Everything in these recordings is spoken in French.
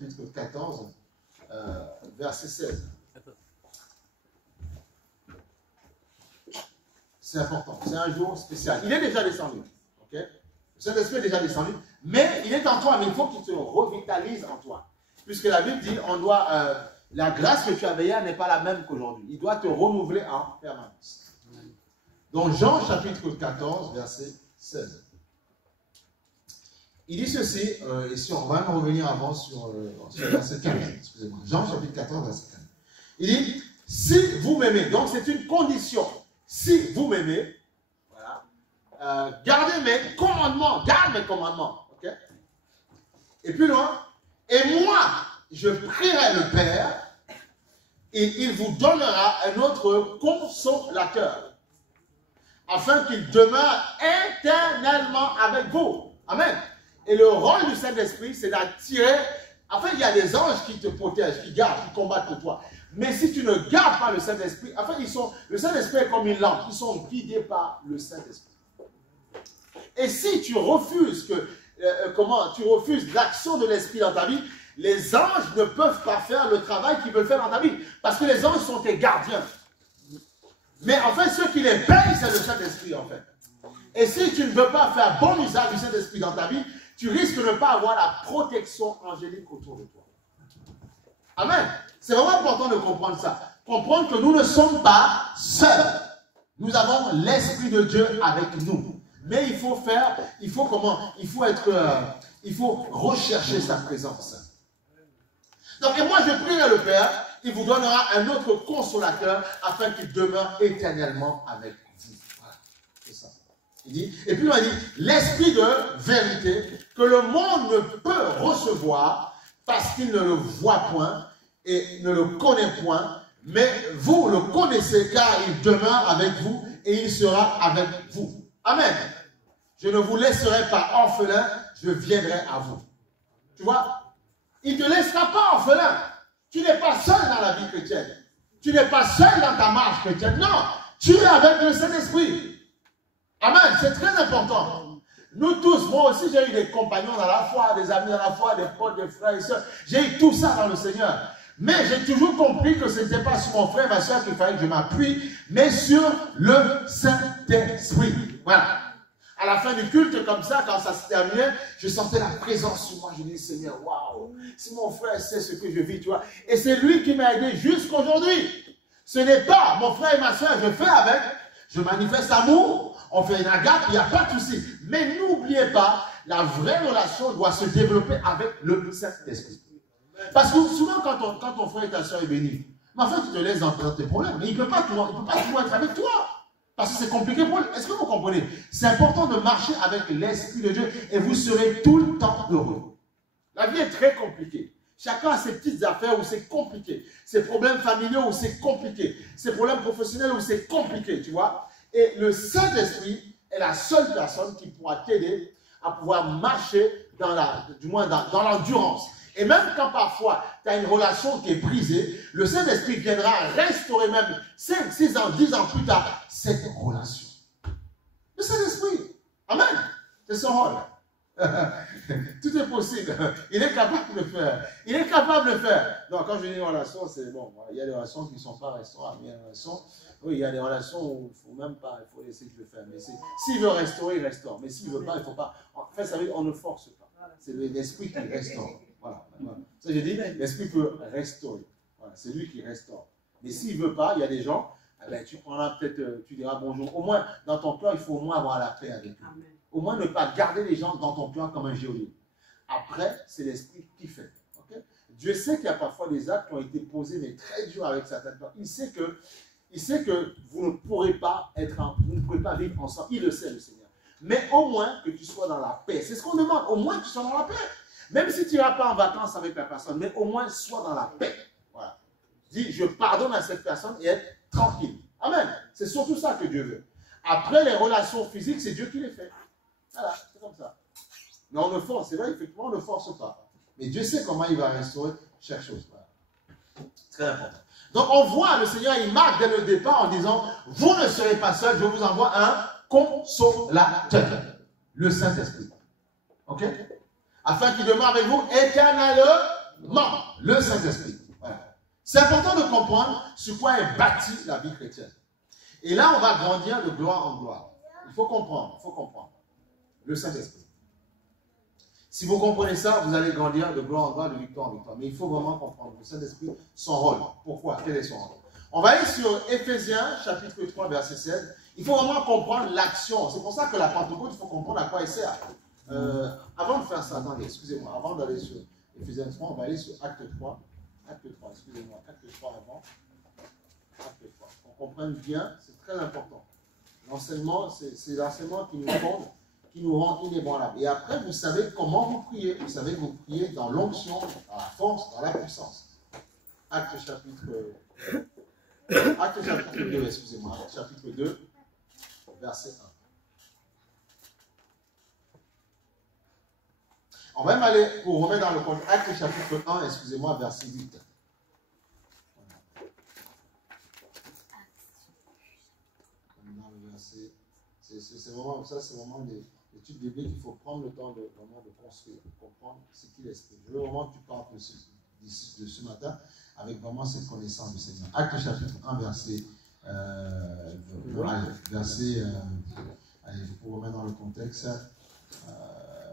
chapitre 14, verset 16. C'est important, c'est un jour spécial. Il est déjà descendu, ok? Le Saint-Esprit est déjà descendu, mais il est en toi, mais il faut qu'il te revitalise en toi. Puisque la Bible dit, on doit, la grâce que tu avais hier n'est pas la même qu'aujourd'hui. Il doit te renouveler en permanence. Donc Jean chapitre 14, verset 16. Il dit ceci, et si on va même revenir avant sur verset 15, excusez-moi. Jean chapitre 14, verset 15. Il dit, si vous m'aimez, donc c'est une condition, si vous m'aimez, voilà, gardez mes commandements, garde mes commandements, ok? Et plus loin, et moi, je prierai le Père, et il vous donnera un autre consolateur, afin qu'il demeure éternellement avec vous. Amen. Et le rôle du Saint-Esprit, c'est d'attirer. Enfin, il y a des anges qui te protègent, qui gardent, qui combattent pour toi. Mais si tu ne gardes pas le Saint-Esprit, enfin, le Saint-Esprit est comme une lampe. Ils sont guidés par le Saint-Esprit. Et si tu refuses tu refuses l'action de l'Esprit dans ta vie, les anges ne peuvent pas faire le travail qu'ils veulent faire dans ta vie. Parce que les anges sont tes gardiens. Mais en fait, ceux qui les payent, c'est le Saint-Esprit, en fait. Et si tu ne veux pas faire bon usage du Saint-Esprit dans ta vie, tu risques de ne pas avoir la protection angélique autour de toi. Amen. C'est vraiment important de comprendre ça. Comprendre que nous ne sommes pas seuls. Nous avons l'Esprit de Dieu avec nous. Mais il faut rechercher sa présence. Donc, et moi, je prierai le Père, il vous donnera un autre consolateur afin qu'il demeure éternellement avec vous. Voilà, c'est ça. Il dit, et puis on dit, l'esprit de vérité que le monde ne peut recevoir parce qu'il ne le voit point et ne le connaît point, mais vous le connaissez car il demeure avec vous et il sera avec vous. Amen. Je ne vous laisserai pas orphelin, je viendrai à vous. Tu vois? Il ne te laissera pas orphelin. Tu n'es pas seul dans la vie chrétienne. Tu n'es pas seul dans ta marche chrétienne. Non, tu es avec le Saint-Esprit. Amen, c'est très important. Nous tous, moi aussi j'ai eu des compagnons dans la foi, des amis dans la foi, des potes, des frères et sœurs. J'ai eu tout ça dans le Seigneur. Mais j'ai toujours compris que ce n'était pas sur mon frère et ma soeur qu'il fallait que je m'appuie, mais sur le Saint-Esprit. Voilà. À la fin du culte, comme ça, quand ça se terminait, je sentais la présence sur moi. Je dis, Seigneur, waouh, si mon frère sait ce que je vis, tu vois. Et c'est lui qui m'a aidé jusqu'aujourd'hui. Ce n'est pas mon frère et ma soeur, je fais avec, je manifeste amour, on fait une agape, il n'y a pas de souci. Mais n'oubliez pas, la vraie relation doit se développer avec le Saint-Esprit. Parce que souvent, quand ton frère et ta soeur est béni, ma foi, tu te laisses dans tes problèmes, mais il ne peut pas toujours être avec toi. Parce que c'est compliqué pour lui. Est-ce que vous comprenez? C'est important de marcher avec l'Esprit de Dieu et vous serez tout le temps heureux. La vie est très compliquée. Chacun a ses petites affaires où c'est compliqué. Ses problèmes familiaux où c'est compliqué. Ses problèmes professionnels où c'est compliqué, tu vois. Et le Saint-Esprit est la seule personne qui pourra t'aider à pouvoir marcher dans l'endurance. Et même quand parfois tu as une relation qui est brisée, le Saint-Esprit viendra restaurer même 5, 6 ans, 10 ans plus tard cette relation. Le Saint-Esprit. Amen. C'est son rôle. Tout est possible. Il est capable de le faire. Il est capable de le faire. Donc quand je dis une relation, c'est bon. Il y a des relations qui ne sont pas restaurables. Il y a des relations où il ne faut même pas, il faut laisser Dieu faire. Mais s'il veut restaurer, il restaure. Mais s'il ne veut pas, il ne faut pas. En fait, ça veut dire qu'on ne force pas. C'est l'Esprit qui restaure. Voilà. Ça, j'ai dit, l'Esprit peut restaurer. Voilà, c'est lui qui restaure. Mais s'il ne veut pas, il y a des gens, tu prendras peut-être, tu diras bonjour. Au moins, dans ton cœur, il faut au moins avoir la paix avec eux. Au moins, ne pas garder les gens dans ton cœur comme un géolier. Après, c'est l'Esprit qui fait. Okay? Dieu sait qu'il y a parfois des actes qui ont été posés, mais très durs avec certaines personnes. Il sait que vous ne pourrez pas vivre ensemble. Il le sait, le Seigneur. Mais au moins que tu sois dans la paix. C'est ce qu'on demande. Au moins que tu sois dans la paix. Même si tu n'iras pas en vacances avec la personne, mais au moins sois dans la paix. Voilà. Dis, je pardonne à cette personne et être tranquille. Amen. C'est surtout ça que Dieu veut. Après, les relations physiques, c'est Dieu qui les fait. Voilà, c'est comme ça. Mais on ne force, c'est vrai, effectivement, on ne force pas. Mais Dieu sait comment il va restaurer chaque chose. Voilà. Très important. Donc, on voit le Seigneur, il marque dès le départ en disant, vous ne serez pas seuls, je vous envoie un consolateur. Le Saint-Esprit. Ok? Afin qu'il demeure avec vous éternellement. membre, le Saint-Esprit. Voilà. C'est important de comprendre sur quoi est bâtie la vie chrétienne. Et là, on va grandir de gloire en gloire. Il faut comprendre, le Saint-Esprit. Si vous comprenez ça, vous allez grandir de gloire en gloire, de victoire en victoire. Mais il faut vraiment comprendre le Saint-Esprit, son rôle. Pourquoi? Quel est son rôle? On va aller sur Éphésiens, chapitre 3, verset 16. Il faut vraiment comprendre l'action. C'est pour ça que la Pentecôte, il faut comprendre à quoi elle sert. Avant de faire ça, attendez, excusez-moi, avant d'aller sur Éphésiens 3, on va aller sur Acte 3. Acte 3, excusez-moi, Acte 3 avant. Acte 3. Qu'on comprenne bien, c'est très important. L'enseignement, c'est l'enseignement qui nous fonde, qui nous rend inébranlables. Et après, vous savez comment vous priez. Vous savez que vous priez dans l'onction, dans la force, dans la puissance. Acte chapitre 2, excusez-moi. Acte chapitre 2, verset 1. On va même aller, pour remettre dans le compte, Acte chapitre 1, excusez-moi, verset 8. C'est vraiment ça, c'est vraiment l'étude biblique qu'il faut prendre le temps de construire, de comprendre ce qu'il exprime. Je veux vraiment que tu parles de ce matin avec vraiment cette connaissance du Seigneur. Acte chapitre 1, verset allez, pour remettre dans le contexte,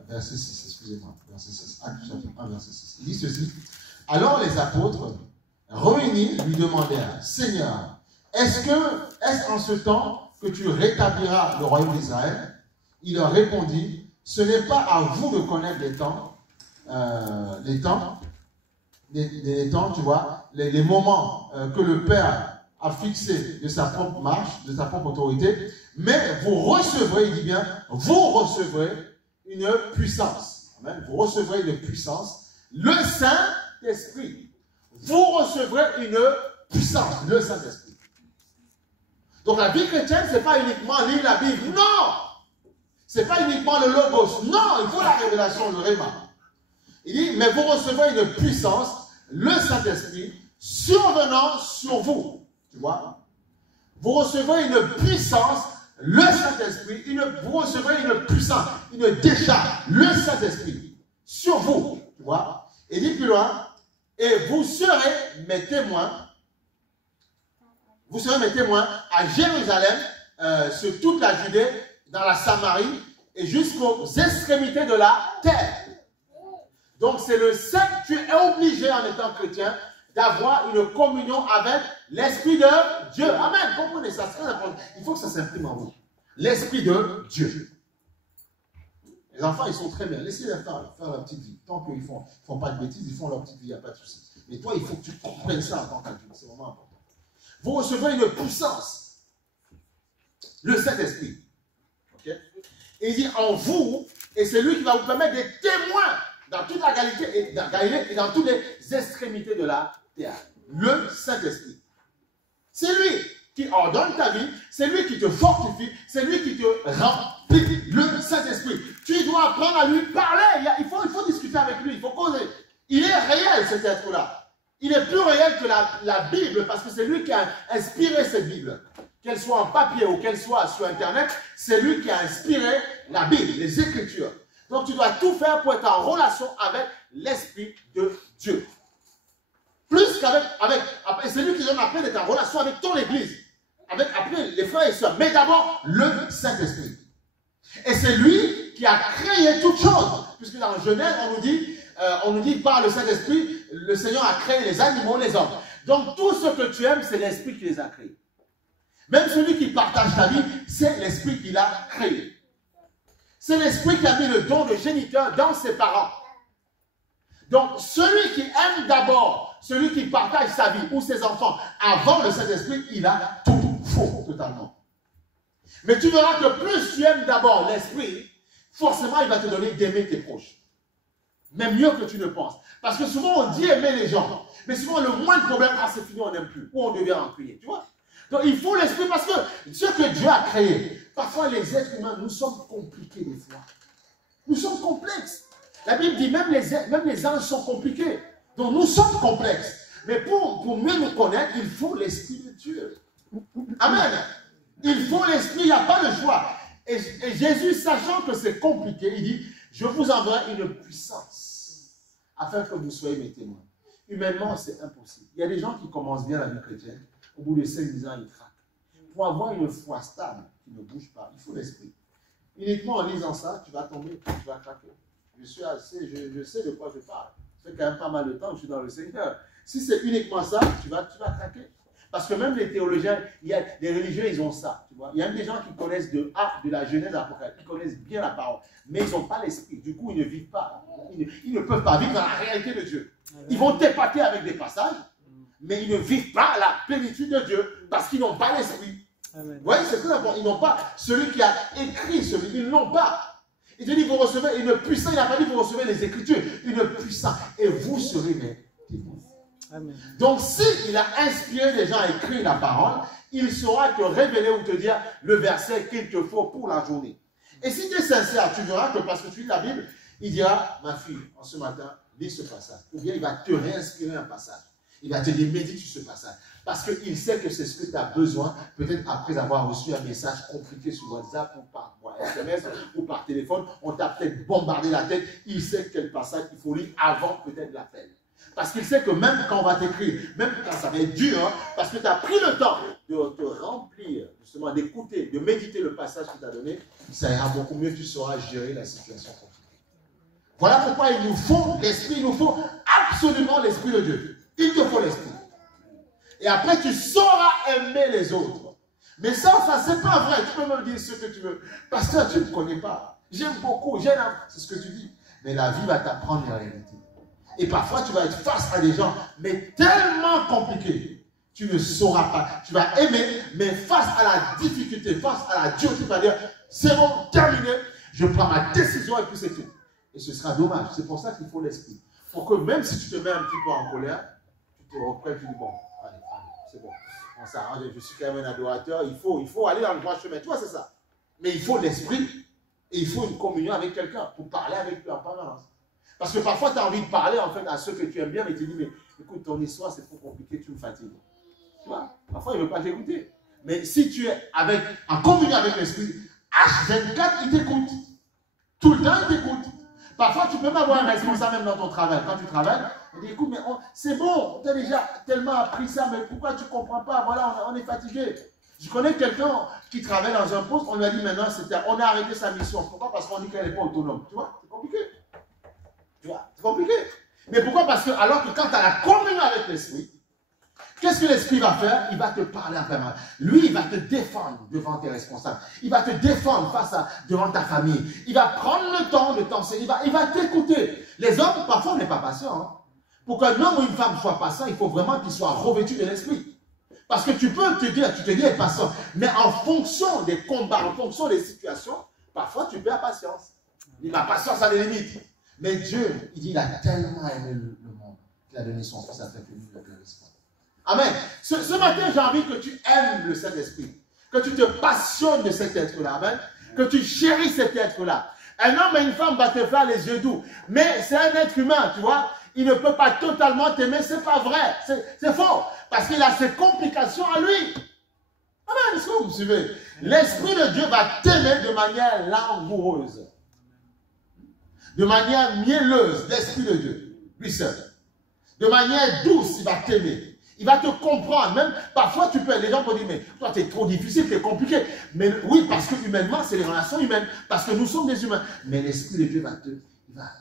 verset 6, excusez-moi, verset 6, Acte chapitre 1, verset 6. Il dit ceci: alors les apôtres, réunis, lui demandèrent: Seigneur, est-ce en ce temps que tu rétabliras le royaume d'Israël? Il leur répondit: ce n'est pas à vous de connaître les temps, tu vois, les moments que le Père a fixés de sa propre marche, de sa propre autorité, mais vous recevrez, il dit bien, vous recevrez une puissance. Amen. Vous recevrez une puissance, le Saint-Esprit. Vous recevrez une puissance, le Saint-Esprit. Donc la vie chrétienne, ce n'est pas uniquement lire la Bible. Non! Ce n'est pas uniquement le logos. Non, il faut la révélation, le réma. Il dit, mais vous recevrez une puissance, le Saint-Esprit, survenant sur vous. Tu vois? Vous recevrez une puissance, le Saint-Esprit, vous recevrez une puissance, une décharge, le Saint-Esprit, sur vous. Tu vois? Et dit plus loin, et vous serez mes témoins. Vous serez mes témoins à Jérusalem, sur toute la Judée, dans la Samarie et jusqu'aux extrémités de la terre. Donc c'est le Saint, tu es obligé en étant chrétien d'avoir une communion avec l'Esprit de Dieu. Amen, comprenez ça, c'est très important. Il faut que ça s'imprime en vous. L'Esprit de Dieu. Les enfants, ils sont très bien. Laissez-les faire leur petite vie. Tant qu'ils ne font pas de bêtises, ils font leur petite vie, il n'y a pas de souci. Mais toi, il faut que tu comprennes ça en tant qu'adulte. C'est vraiment important. Vous recevrez une puissance. Le Saint-Esprit. Okay? Et il dit en vous, et c'est lui qui va vous permettre d'être témoins dans toute la Galilée et dans toutes les extrémités de la terre. Le Saint-Esprit. C'est lui qui ordonne ta vie, c'est lui qui te fortifie, c'est lui qui te remplit. Le Saint-Esprit. Tu dois apprendre à lui parler. Il faut discuter avec lui, il faut causer. Il est réel, cet être-là. Il est plus réel que la Bible, parce que c'est lui qui a inspiré cette Bible. Qu'elle soit en papier ou qu'elle soit sur Internet, c'est lui qui a inspiré la Bible, les Écritures. Donc tu dois tout faire pour être en relation avec l'Esprit de Dieu. Plus qu'avec... c'est lui qui donne après d'être en relation avec ton Église. Avec après les frères et sœurs. Mais d'abord, le Saint-Esprit. Et c'est lui qui a créé toutes choses. Puisque dans Genèse, on nous dit par le Saint-Esprit, le Seigneur a créé les animaux, les hommes. Donc tout ce que tu aimes, c'est l'Esprit qui les a créés. Même celui qui partage ta vie, c'est l'Esprit qui l'a créé. C'est l'Esprit qui a mis le don de géniteur dans ses parents. Donc celui qui aime d'abord, celui qui partage sa vie ou ses enfants avant le Saint-Esprit, il a tout faux totalement. Mais tu verras que plus tu aimes d'abord l'Esprit, forcément il va te donner d'aimer tes proches. Même mieux que tu ne penses. Parce que souvent on dit aimer les gens. Mais souvent le moindre problème, c'est fini, on n'aime plus. Ou on devient rancunier. Tu vois? Donc il faut l'Esprit parce que ce que Dieu a créé, parfois les êtres humains, nous sommes compliqués des fois. Nous sommes complexes. La Bible dit même les anges sont compliqués. Donc nous sommes complexes. Mais pour mieux nous connaître, il faut l'Esprit de Dieu. Amen. Il faut l'Esprit, il n'y a pas de choix. Et Jésus, sachant que c'est compliqué, il dit, je vous enverrai une puissance. afin que vous soyez mes témoins. Humainement, c'est impossible. Il y a des gens qui commencent bien la vie chrétienne, au bout de 5-10 ans, ils craquent. Pour avoir une foi stable, qui ne bouge pas, il faut l'esprit. Uniquement en lisant ça, tu vas tomber, tu vas craquer. Je sais de quoi je parle. Ça fait quand même pas mal de temps que je suis dans le Seigneur. Si c'est uniquement ça, tu vas craquer. Parce que même les théologiens, il y a des religieux, ils ont ça. Tu vois. Il y a même des gens qui connaissent de la Genèse à l'Apocalypse, qui connaissent bien la parole, mais ils n'ont pas l'esprit. Du coup, ils ne vivent pas. Ils ne peuvent pas vivre dans la réalité de Dieu. Ils vont t'épater avec des passages, mais ils ne vivent pas la plénitude de Dieu parce qu'ils n'ont pas l'esprit. Vous voyez, c'est très important. Ils n'ont pas celui qui a écrit ce livre. Ils n'ont pas. Il te dit, vous recevez une puissance. Il n'a pas dit, vous recevez les Écritures. Une puissance. Et vous serez mes témoins. Amen. Donc, s'il a inspiré les gens à écrire la parole, il saura te révéler ou te dire le verset qu'il te faut pour la journée. Et si tu es sincère, tu verras que parce que tu lis la Bible, il dira, ma fille, en ce matin, lis ce passage. Ou bien il va te réinspirer un passage. Il va te dire, médite sur ce passage. Parce qu'il sait que c'est ce que tu as besoin, peut-être après avoir reçu un message compliqué sur WhatsApp ou par SMS ou par téléphone. On t'a peut-être bombardé la tête. Il sait quel passage il faut lire avant peut-être l'appel. Parce qu'il sait que même quand on va t'écrire, même quand ça va être dur, hein, parce que tu as pris le temps de te remplir, justement, d'écouter, de méditer le passage qu'il t'a donné, ça ira beaucoup mieux, tu sauras gérer la situation compliquée. Voilà pourquoi il nous faut l'Esprit, il nous faut absolument l'Esprit de Dieu. Il te faut l'Esprit. Et après, tu sauras aimer les autres. Mais ça, c'est pas vrai. Tu peux me dire ce que tu veux. Pasteur, tu ne me connais pas. J'aime beaucoup, c'est ce que tu dis. Mais la vie va t'apprendre la réalité. Et parfois, tu vas être face à des gens, mais tellement compliqués. Tu ne sauras pas. Tu vas aimer, mais face à la difficulté, face à la dureté, tu vas dire, c'est bon, terminé, je prends ma décision et puis c'est tout. Et ce sera dommage. C'est pour ça qu'il faut l'esprit. Pour que même si tu te mets un petit peu en colère, tu te reprennes, tu dis, bon, allez, c'est bon. On s'arrange, je suis quand même un adorateur, il faut aller dans le droit chemin. Tu vois, c'est ça. Mais il faut l'esprit et il faut une communion avec quelqu'un pour parler avec lui en permanence. Parce que parfois, tu as envie de parler en fait à ceux que tu aimes bien, mais tu dis, mais écoute, ton histoire, c'est trop compliqué, tu me fatigues. Tu vois, parfois, il ne veut pas t'écouter. Mais si tu es en communion avec l'esprit, H24, il t'écoute. Tout le temps, il t'écoute. Parfois, tu peux même avoir un responsable même dans ton travail. Quand tu travailles, il dit, écoute, mais c'est bon, on t'a déjà tellement appris ça, mais pourquoi tu ne comprends pas? Voilà, on est fatigué. Je connais quelqu'un qui travaille dans un poste, on lui a dit maintenant, on a arrêté sa mission. Pourquoi? Parce qu'on dit qu'elle n'est pas autonome. Tu vois, c'est compliqué. Tu vois, c'est compliqué. Mais pourquoi? Parce que alors que quand tu as la communion avec l'esprit, qu'est-ce que l'esprit va faire? Il va te parler en permanence. Lui, il va te défendre devant tes responsables. Il va te défendre devant ta famille. Il va prendre le temps de t'enseigner. Il va t'écouter. Les hommes, parfois, on n'est pas patient. Hein. Pour qu'un homme ou une femme soit patient, il faut vraiment qu'il soit revêtu de l'esprit. Parce que tu peux te dire, tu te dis être patient. Mais en fonction des combats, en fonction des situations, parfois tu perds patience. La patience a des limites. Mais Dieu, il dit, il a tellement aimé le monde qu'il a donné son fils afin que nous le périssions. Amen. Ce matin, j'ai envie que tu aimes le Saint-Esprit. Que tu te passionnes de cet être-là. Amen. Que tu chéris cet être-là. Un homme et une femme va te faire les yeux doux. Mais c'est un être humain, tu vois. Il ne peut pas totalement t'aimer. C'est pas vrai. C'est faux. Parce qu'il a ses complications à lui. Amen. Est-ce que vous me suivez? L'Esprit de Dieu va t'aimer de manière langoureuse. De manière mielleuse, l'Esprit de Dieu, lui seul. De manière douce, il va t'aimer. Il va te comprendre. Même parfois, les gens peuvent dire, mais toi, tu es trop difficile, tu es compliqué. Mais oui, parce que humainement, c'est les relations humaines. Parce que nous sommes des humains. Mais l'Esprit de Dieu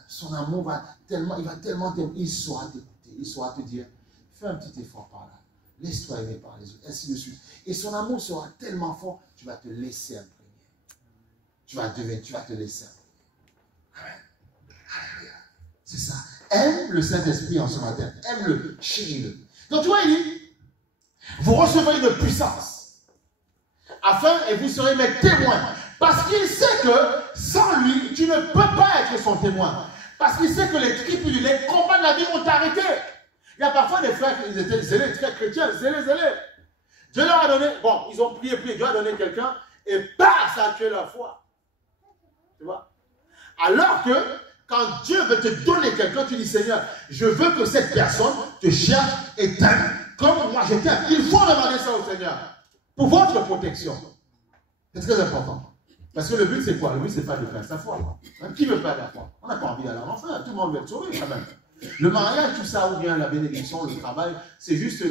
son amour il va tellement t'aimer. Il saura t'écouter. Il saura te dire, fais un petit effort par là. Laisse-toi aimer par les autres. Ainsi de suite. Et son amour sera tellement fort, tu vas te laisser imprégner. Tu vas te laisser imprégner. Amen. C'est ça. Aime le Saint-Esprit en ce matin. Aime-le, chéris-le. Donc tu vois, il dit, vous recevrez une puissance. Et vous serez mes témoins. Parce qu'il sait que sans lui, tu ne peux pas être son témoin. Parce qu'il sait que les combats de la vie vont t'arrêter. Il y a parfois des frères qui étaient zélés, très chrétiens, zélés. Dieu leur a donné, bon, ils ont prié, Dieu a donné quelqu'un, et bam, ça a tué leur foi. Tu vois? Alors que, quand Dieu veut te donner quelqu'un, tu dis, Seigneur, je veux que cette personne te cherche et t'aime comme moi je t'aime. Il faut demander ça au Seigneur. Pour votre protection. C'est très important. Parce que le but, c'est quoi? Le but, c'est pas de faire sa foi. Qui veut faire la foi? On n'a pas envie d'aller en enfer. Tout le monde veut être sauvé quand même. Le mariage, tout ça, ou bien la bénédiction, le travail, c'est juste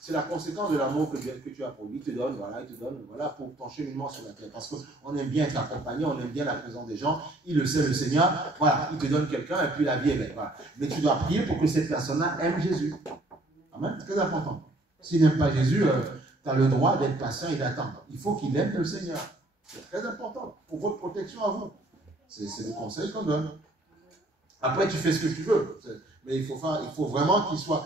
c'est la conséquence de l'amour que tu as pour lui. Il te donne, voilà, pour ton cheminement sur la terre. Parce qu'on aime bien être accompagné, on aime bien la présence des gens. Il le sait, le Seigneur, voilà, il te donne quelqu'un et puis la vie est belle. Voilà. Mais tu dois prier pour que cette personne-là aime Jésus. Amen, c'est très important. S'il n'aime pas Jésus, tu as le droit d'être patient et d'attendre. Il faut qu'il aime le Seigneur. C'est très important pour votre protection à vous. C'est le conseil qu'on donne. Après, tu fais ce que tu veux. Mais il faut vraiment qu'il soit...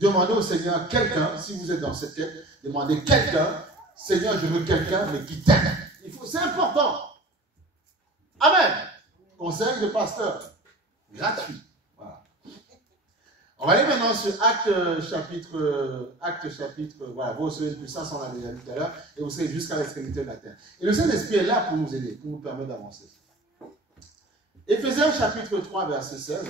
Demandez au Seigneur quelqu'un, si vous êtes dans cette quête, demandez quelqu'un, Seigneur, je veux quelqu'un, mais qui t'aime. C'est important. Amen. Conseil de pasteur. Gratuit. Voilà. On va aller maintenant sur Acte chapitre, voilà, vous recevez une puissance, on l'a déjà vu tout à l'heure, et vous serez jusqu'à l'extrémité de la terre. Et le Saint-Esprit est là pour nous aider, pour nous permettre d'avancer. Éphésiens chapitre 3, verset 16.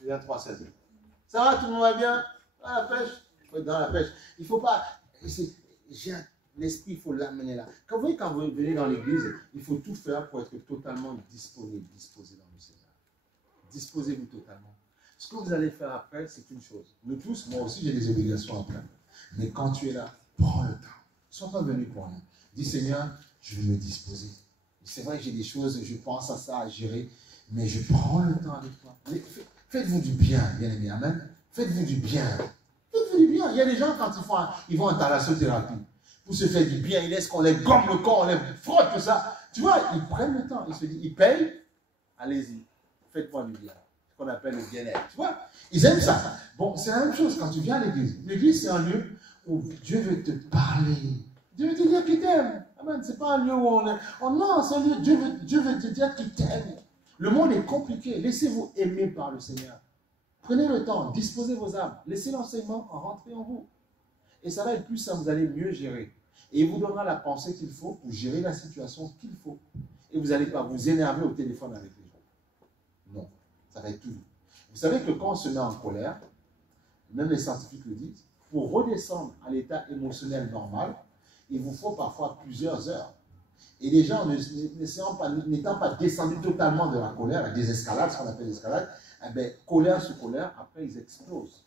Éphésiens 3, 16. Ça va, tout le monde va bien? Dans la pêche? Dans la pêche. Il ne faut pas... L'esprit, il faut l'amener là. Quand vous venez dans l'église, il faut tout faire pour être totalement disposé dans le Seigneur. Disposez-vous totalement. Ce que vous allez faire après, c'est une chose. Nous tous, moi aussi, j'ai des obligations après. Mais quand tu es là, prends le temps. Ne sois pas venu pour rien. Dis, Seigneur, je vais me disposer. C'est vrai que j'ai des choses, je pense à ça, à gérer, mais je prends le temps avec toi. Faites-vous du bien, bien aimé, amen. Faites-vous du bien. Faites-vous du bien. Il y a des gens, quand ils vont en thalassothérapie, pour se faire du bien, ils laissent qu'on les gomme le corps, on les frotte, tout ça. Tu vois, ils prennent le temps, ils se disent, ils payent, allez-y, faites-moi du bien. Ce qu'on appelle le bien-être. Tu vois, ils aiment ça. Bon, c'est la même chose quand tu viens à l'église. L'église, c'est un lieu où Dieu veut te parler. Dieu veut te dire qu'il t'aime. Amen. Ce n'est pas un lieu où on est... Oh non, c'est un lieu où Dieu veut te dire qu'il t'aime. Le monde est compliqué. Laissez-vous aimer par le Seigneur. Prenez le temps, disposez vos âmes. Laissez l'enseignement rentrer en vous. Et ça va être plus simple, vous allez mieux gérer. Et il vous donnera la pensée qu'il faut pour gérer la situation qu'il faut. Et vous n'allez pas vous énerver au téléphone avec les gens. Non, ça va être tout. Vous savez que quand on se met en colère, même les scientifiques le disent, pour redescendre à l'état émotionnel normal, il vous faut parfois plusieurs heures. Et les gens, n'étant pas descendus totalement de la colère, la désescalade, ce qu'on appelle l'escalade, eh bien, colère sur colère, après ils explosent.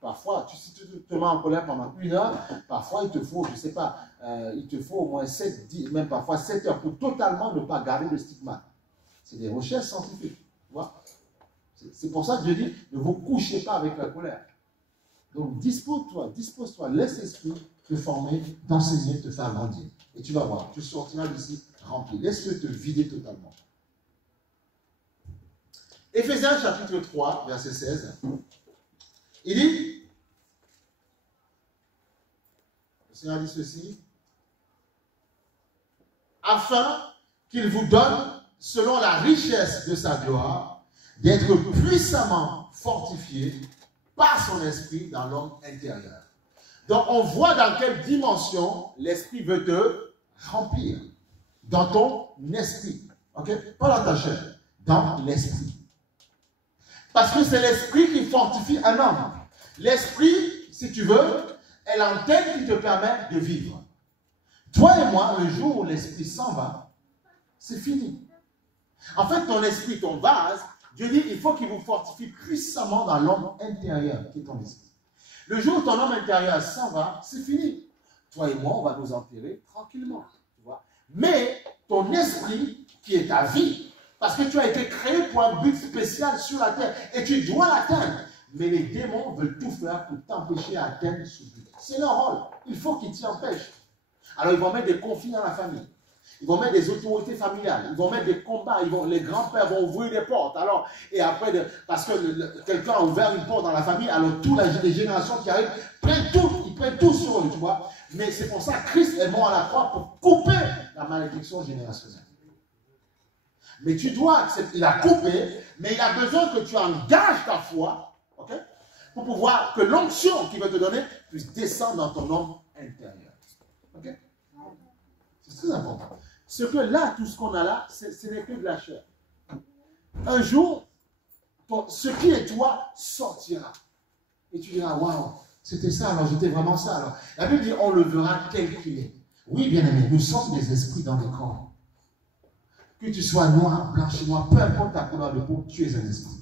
Parfois, si tu te mets en colère pendant 1 heure, parfois il te faut, je ne sais pas, il te faut au moins 7, 10, même parfois 7 heures pour totalement ne pas garder le stigmate. C'est des recherches scientifiques. Tu vois? C'est pour ça que je dis, ne vous couchez pas avec la colère. Donc dispose-toi, laisse l'esprit te former, t'enseigner, te faire grandir. Et tu vas voir, tu sortiras d'ici rempli. Laisse-le te vider totalement. Éphésiens chapitre 3, verset 16. Il dit, le Seigneur dit ceci, afin qu'il vous donne, selon la richesse de sa gloire, d'être puissamment fortifié par son esprit dans l'homme intérieur. Donc on voit dans quelle dimension l'esprit veut te remplir. Dans ton esprit. Ok? Pas dans ta chair. Dans l'esprit. Parce que c'est l'esprit qui fortifie un homme. L'esprit, si tu veux, est l'antenne qui te permet de vivre. Toi et moi, le jour où l'esprit s'en va, c'est fini. En fait, ton esprit, ton vase, Dieu dit il faut qu'il vous fortifie puissamment dans l'homme intérieur, qui est ton esprit. Le jour où ton homme intérieur s'en va, c'est fini. Toi et moi, on va nous enterrer tranquillement. Tu vois? Mais ton esprit, qui est ta vie, parce que tu as été créé pour un but spécial sur la terre et tu dois l'atteindre. Mais les démons veulent tout faire pour t'empêcher d'atteindre ce but. C'est leur rôle. Il faut qu'ils t'y empêchent. Alors ils vont mettre des conflits dans la famille. Ils vont mettre des autorités familiales. Ils vont mettre des combats. Les grands-pères vont ouvrir des portes. Alors, et après, parce que quelqu'un a ouvert une porte dans la famille, alors toutes les générations qui arrivent ils prennent tout sur eux, tu vois. Mais c'est pour ça que Christ est mort à la croix pour couper la malédiction générationnelle. Mais tu dois accepter, il a coupé, mais il a besoin que tu engages ta foi, okay, pour pouvoir que l'onction qu'il veut te donner puisse descendre dans ton homme intérieur. Okay? C'est très important. Ce que là, tout ce qu'on a là, ce n'est que de la chair. Un jour, ce qui est toi sortira. Et tu diras, waouh, c'était ça, alors j'étais vraiment ça. Alors, la Bible dit, on le verra tel qu'il est. Oui, bien aimé, nous sommes des esprits dans les corps. que tu sois noir, blanche, noir, peu importe ta couleur de peau, tu es un esprit.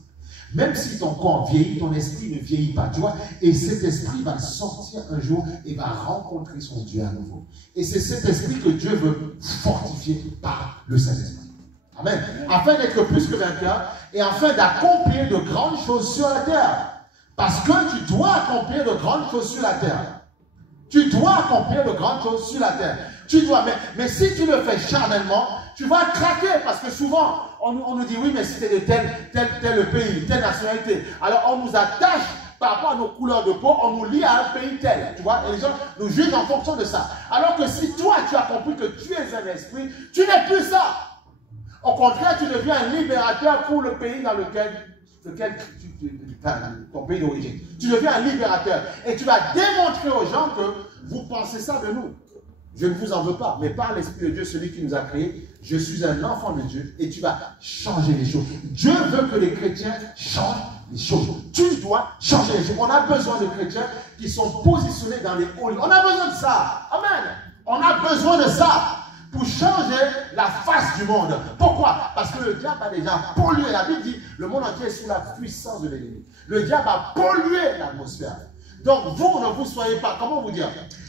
Même si ton corps vieillit, ton esprit ne vieillit pas, tu vois. Et cet esprit va sortir un jour et va rencontrer son Dieu à nouveau. Et c'est cet esprit que Dieu veut fortifier par le Saint-Esprit. Amen. Afin d'être plus que vainqueur et afin d'accomplir de grandes choses sur la terre. Parce que tu dois accomplir de grandes choses sur la terre. Tu dois accomplir de grandes choses sur la terre. Tu dois, mais si tu le fais charnellement, tu vas craquer. Parce que souvent, on nous dit, oui, mais si tu es de tel pays, telle nationalité. Alors, on nous attache par rapport à nos couleurs de peau, on nous lie à un pays tel. Tu vois, et les gens nous jugent en fonction de ça. Alors que si toi, tu as compris que tu es un esprit, tu n'es plus ça. Au contraire, tu deviens un libérateur pour le pays dans lequel ton pays d'origine. Tu deviens un libérateur. Et tu vas démontrer aux gens que vous pensez ça de nous. Je ne vous en veux pas, mais par l'Esprit de Dieu, celui qui nous a créés, je suis un enfant de Dieu et tu vas changer les choses. Dieu veut que les chrétiens changent les choses. Tu dois changer les choses. On a besoin de chrétiens qui sont positionnés dans les hauts lieux. On a besoin de ça. Amen. On a besoin de ça pour changer la face du monde. Pourquoi? Parce que le diable a déjà pollué. La Bible dit, le monde entier est sous la puissance de l'ennemi. Le diable a pollué l'atmosphère. Donc vous, ne vous soyez pas, comment vous dire?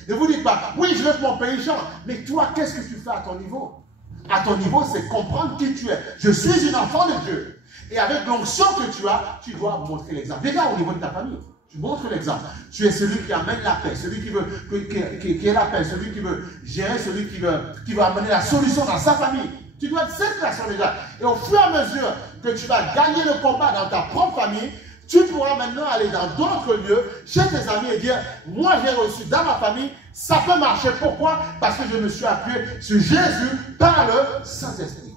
Ne vous dites pas, oui, je veux que mon pays change. Mais toi, qu'est-ce que tu fais à ton niveau? À ton niveau, c'est comprendre qui tu es. Je suis un enfant de Dieu. Et avec l'onction que tu as, tu dois montrer l'exemple. Déjà au niveau de ta famille, tu montres l'exemple. Tu es celui qui amène la paix, celui qui veut qui est la paix, celui qui veut gérer, celui qui veut amener la solution dans sa famille. Tu dois être cette personne déjà. Et au fur et à mesure que tu vas gagner le combat dans ta propre famille, tu pourras maintenant aller dans d'autres lieux, chez tes amis et dire, moi j'ai reçu dans ma famille, ça peut marcher. Pourquoi? Parce que je me suis appuyé sur Jésus par le Saint-Esprit.